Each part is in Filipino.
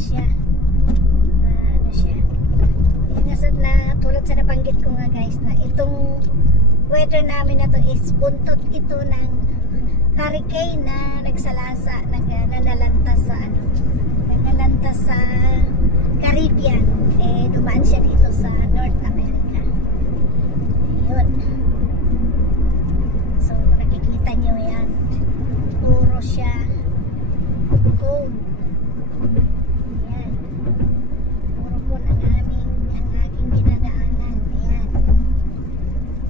siya. Ano siya. Na tulad sa nabanggit ko nga guys, na itong weather namin na to is buntot ito ng hurricane na nagsalasa, nalalanta sa nalalanta sa Caribbean. Dumaan siya dito sa North America. Yun. So nakikita nyo yan, puro siya cold. Yan, puro po ang aking dinadaanan. Yan,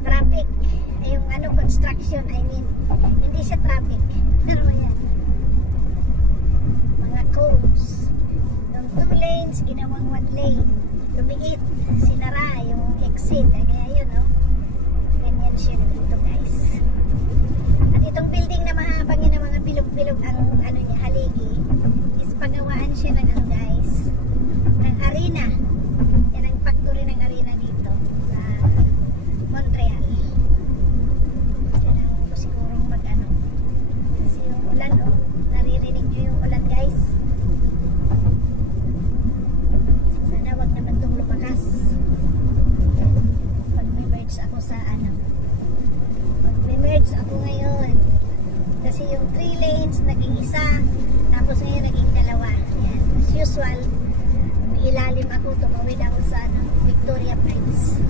traffic, yung construction, I mean, hindi siya traffic, pero yan, mga codes. Yung 2 lanes ginawang 1 lane, lumiit, sinara yung exit, kaya yun, no? Ganyan siya dito guys. At itong building na mahabang yun, ng mga bilog-bilog ang niya, haligi, is pagawaan siya ng guys, ng arena. Yan ang factory ng arena dito sa Montreal. Yan ang sigurong kasi yung ulan, naririnig nyo yung ulan guys. Sana wag naman itong lumakas. Pag-merge ako sa pag-merge ako ngayon, kasi yung 3 lanes naging isa, tapos ngayon naging 2. Yan, as usual, ilalim ako, tumawid ako sa Victoria Prince.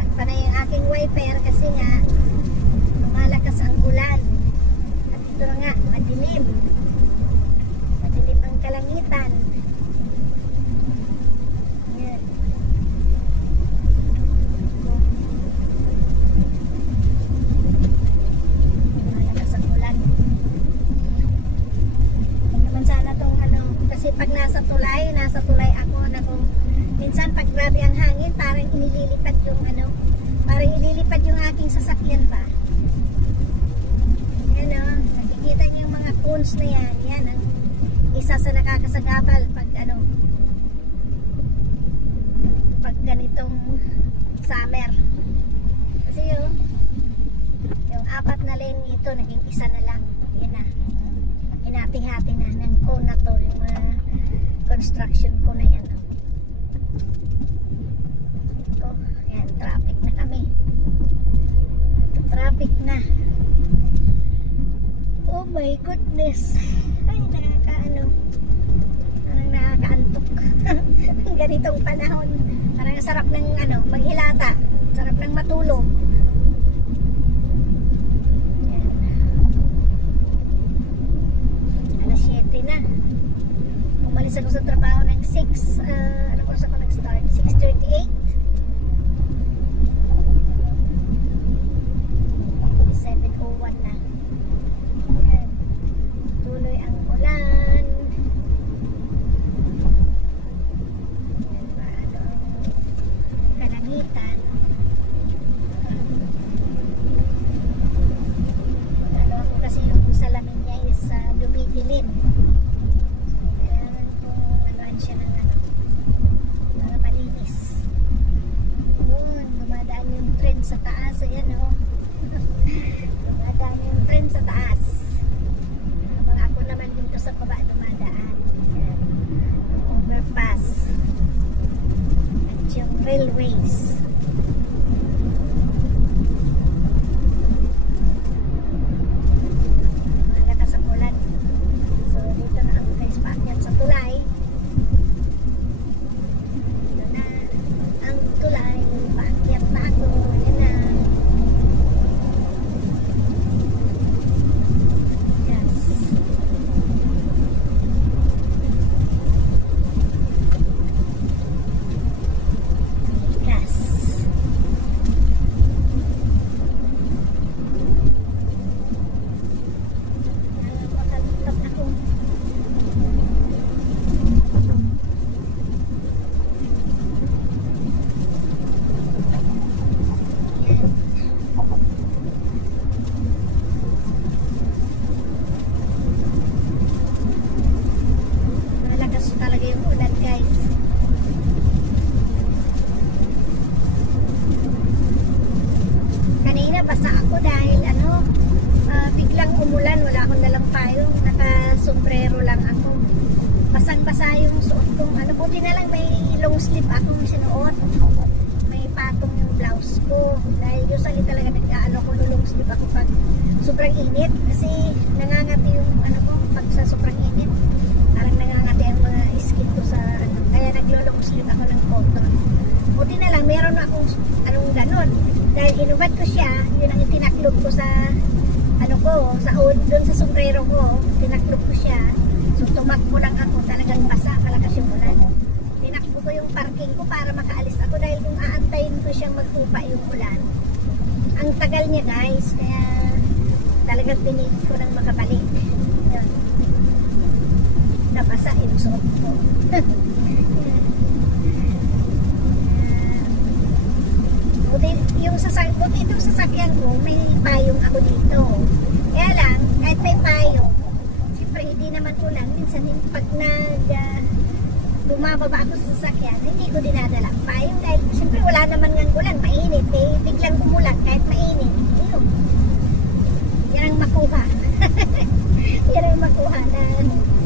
At panay yung aking wiper kasi nga lumalakas ang ulan. At ito na nga, madilim ang kalangitan. Yan. Lumalakas ang ulan. Hindi naman sana tong kasi pag nasa tulay ako minsan pag grabe ang hangin, parang inililipad yung parang ililipad yung aking sasakyan ba. Yan, nakikita niyo yung mga cones na yan. Yan ang isa sa nakakasagabal pag pag ganitong summer. Kasi yung 4 na lane ito naging isa na lang. Yan na, hinati-hati na ng cone na to, yung construction ko na yan. Ito, yan, traffic na kami. Traffic na. Oh my goodness. Ay, parang nakakaantok. Ganitong panahon. Parang sarap ng maghilata. Sarap ng matulog. Yan. Alas 7 na. Umalis ako sa trabaho ng 6. Ano oras ako nag-start? 6:38. 7:01 na. Ayan. Tuloy ang ulan. Ayan, ang kalangitan. Ako kasi yung salamin niya is dumidilim. Siya ng para malinis. Yun, dumadaan yung tren sa taas. Ayan dumadaan yung tren sa taas. Habang ako naman dito sa baba dumadaan. Ayan, yung overpass at yung railways. Malakas ang ulan. So dito na ako guys, paakyat sa tulay. Paakyat na ako. Yan na. Yes. Gas. basa yung suot kong ano. Buti na lang may long sleeve akong sinuot. May patong yung blouse ko. Dahil usually talaga nag-ano ko, long sleeve ako pag sobrang init. Kasi nangangati yung ano ko pag sa sobrang init. Parang nangangati ang mga skin ko sa ano. Kaya naglo-long sleeve ako ng cotton. Buti na lang meron akong anong ganon. Dahil inubad ko siya, yun ang itinaklog ko sa ano ko, sa doon sa sombrero ko, tinaklog ko siya. So tumakbo lang ako, talagang basa, malakas yung ulan. Tinakbo ko yung parking ko para makaalis ako dahil kung aantayin ko siyang magtupa yung ulan. Ang tagal niya guys, kaya talagang pinili ko nang makabalik. Yun. Nabasa yung suot ko. Buti itong sasakyan ko, may payong ako dito. Kaya lang, kahit may payong, siyempre hindi naman ulan. Minsan pag bumababa ako sa sasakyan, hindi ko dinadala ang payong dahil siyempre wala naman ng ulan, mainit. Eh, biglang umulan kahit mainit. Yun. Yan ang makuha. Yan ang makuha na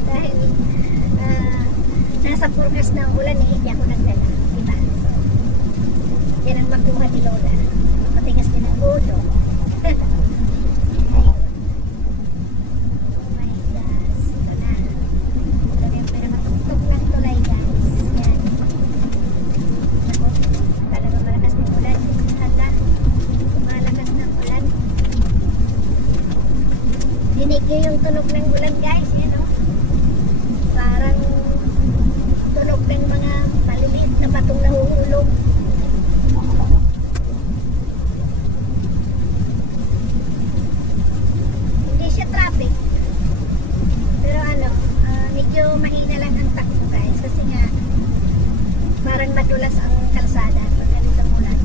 dahil nasa forecast ng ulan, eh, hindi ako nagdala. Diba? So, yan ang makuha ni Lola. Matigas din ang ulo. Oh my gosh. Ito na. Ito na yung pinakatuktok ng tulay guys. Yan. Ako, talagang malakas ng ulan. Handa. Malakas ng ulan. Dinig nyo yung tunog ng ulan guys. Yan o. Parang tunog ng mga maliliit na batong nahuhulog. Traffic pero ano medyo mahina lang ang takbo guys kasi nga parang madulas ang kalsada pag ganitong ulan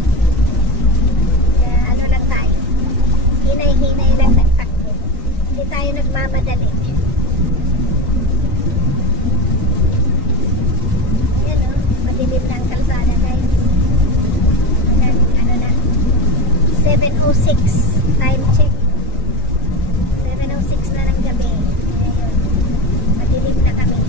kaya ano lang tayo hinay-hinay lang ng takbo hindi tayo nagmamadali yan o madilim na ang kalsada guys hanggang ano na 7:06 time check 7:06 na ng gabi. Ngayon, madilim na kami.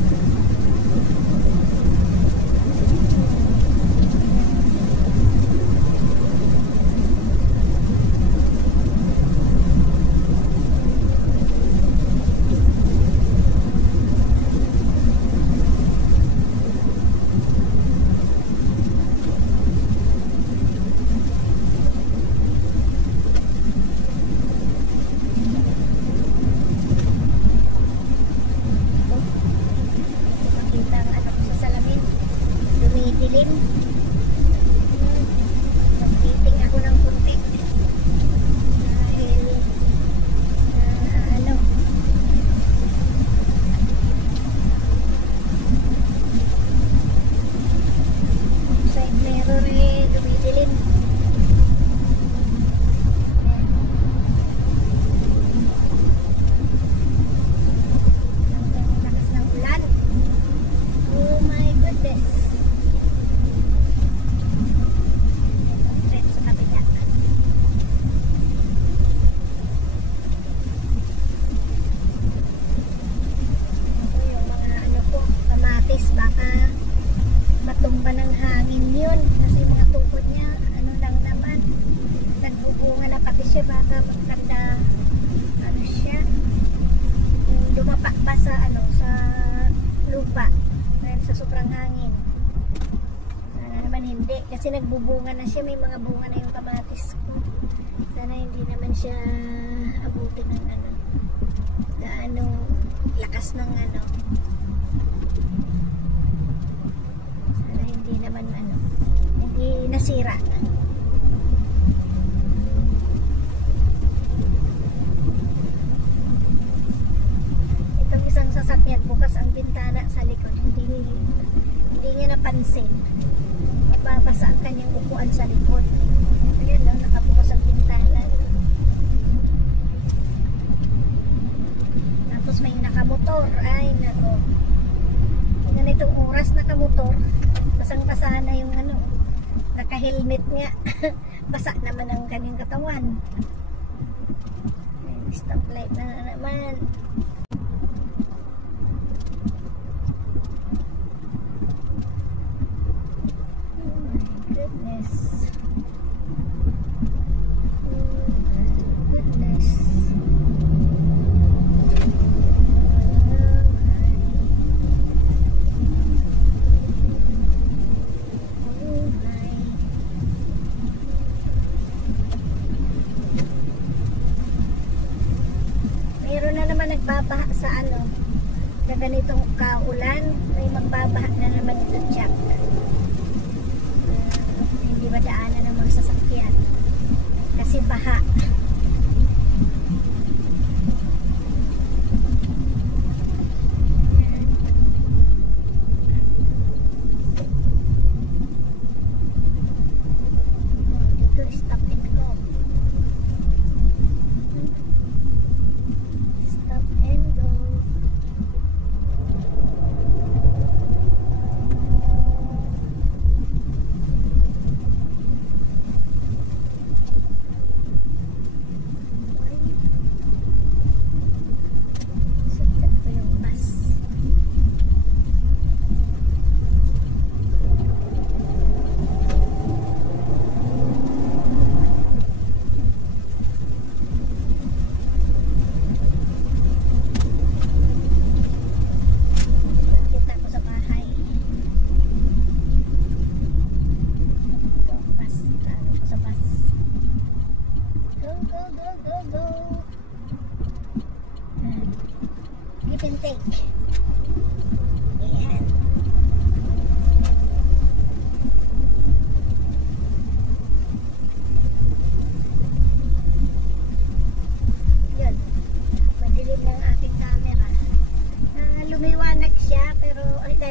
Dilim. Nag-meeting ako ng kunti dahil ano side mirror eh dumidilim. Ang lakas ng ulan. Oh my goodness. Baka matumba ng hangin yun kasi mga tukod niya ano lang naman nagbubunga na pati siya baka magkanda ano siya dumapa pa sa ano sa lupa dahil sa sobrang hangin. Sana naman hindi kasi nagbubunga na siya, may mga bunga na yung kamatis ko. Sana hindi naman siya abutin ng ano gaano lakas ng ano. Hindi naman ano, hindi nasira. Itong isang sasakyan bukas ang bintana sa likod, hindi niya napansin. Mababasa ang kanyang upuan sa likod. Ayun lang, nakabukas ang bintana. Tapos may nakamotor. Ay nako, ganitong oras nakamotor, basang-basa na yung ano, naka-helmet nga. Basa naman ang kanyang katawan. Stoplight na naman. ganitong kaulan, may magbabaha na naman ito siya. Hindi ba daanan ng mga sasakyan? Kasi baha.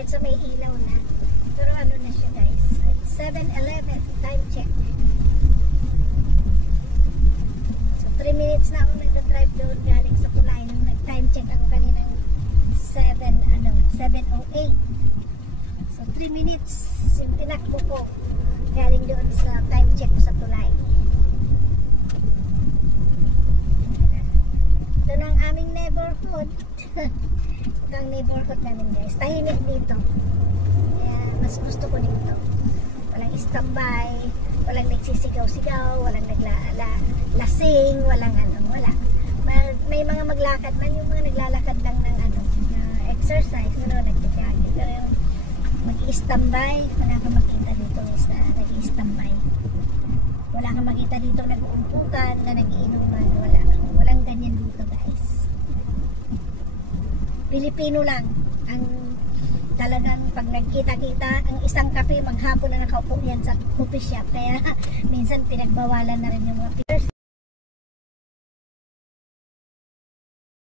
Sa may ilaw na. Pero ano na siya guys, 7-11 time check. So 3 minutes na ako nagda-drive doon galing sa Tulay nung nag-time check ako kaninang 7:08. So 3 minutes yung tinakbo ko galing doon sa time check sa Tulay. Ito na ang aming neighborhood. Ito ang neighborhood namin guys. Tahimik dito. Kaya mas gusto ko dito. Walang standby, walang nagsisigaw-sigaw, walang naglalasing, walang ano, wala. May mga maglakad man, yung mga naglalakad lang ng ano, exercise, pero nagtitiyagi. Pero yung mag-i-standby, wala kang makita dito is na nag-i-standby. Wala kang makita dito nag-uumpukan, na nag-iinuman, wala. Walang ganyan dito guys. Pilipino lang ang talagang pag nagkita-kita, ang isang kape maghapon na nakaupo yan sa coffee shop. Kaya minsan pinagbawalan na rin yung mga